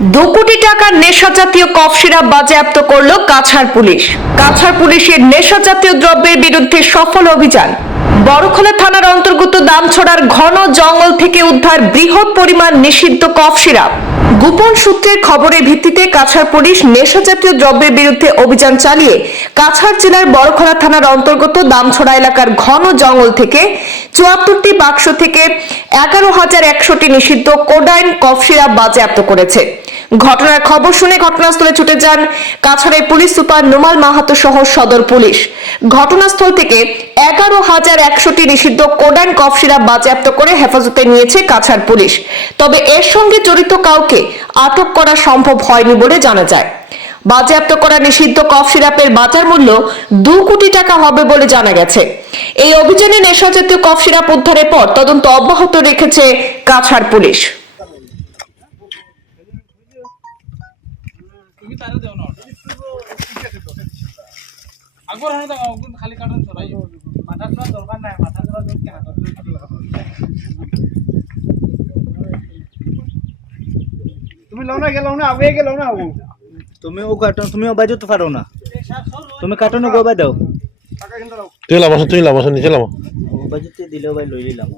2 কোটি টাকার নেশা জাতীয় কফ সিরাপ বাজেয়াপ্ত করল কাছাড় পুলিশ। কাছাড় পুলিশের নেশা জাতীয় দ্রব্যের বিরুদ্ধে সফল অভিযান। বড়খোলা থানার অন্তর্গত দামছড়ার ঘন জঙ্গল থেকে উদ্ধার বৃহৎ পরিমাণ নিষিদ্ধ কফ সিরাপ। গোপন সূত্রের খবরের ভিত্তিতে কাছাড় পুলিশ নেশা জাতীয় দ্রব্যের বিরুদ্ধে অভিযান চালিয়ে কাছাড় জেলার বড়খোলা থানার অন্তর্গত দামছড়া এলাকার ঘন জঙ্গল থেকে ৭৪টি বাক্স থেকে ১১,১০০টি নিষিদ্ধ কোডাইন কফ সিরাপ বাজেয়াপ্ত করেছে। ঘটনার খবর শুনে ঘটনাস্থলে ছুটে যান কাছাড়ের পুলিশ সুপার নোমাল মাহাতো সহ সদর পুলিশ। ঘটনাস্থল থেকে ১১,১০০টি নিষিদ্ধ কোডাইন কফ সিরাপ বাজেয়াপ্ত করে হেফাজতে নিয়েছে কাছাড় পুলিশ। তবে এর সঙ্গে জড়িত কাউকে আটক করা সম্ভব হয়নি বলে জানা যায়। বাজেয়াপ্ত করা নিষিদ্ধ কফ সিরাপের বাজার মূল্য 2 কোটি টাকা হবে বলে জানা গেছে। এই অভিযানে নেশাজাতীয় কফ সিরাপ উদ্ধারের পর তদন্ত অব্যাহত রেখেছে কাছাড় পুলিশ। আকবর হানো দাও খালি কাটন ছড়াই মাথা ছড়া দরকার নাই মাথা ছড়া দরকার কি হাত তুমি লাও না গেলাও না আগে গেলাও না তুমি ও কাটন তুমি বাজু তো পারো না তুমি কাটন গোবাই দাও টাকা কিন্তু দাও তুই লামাস নিচে লামা ও বাজুতে দিলেও ভাই লই লিলাম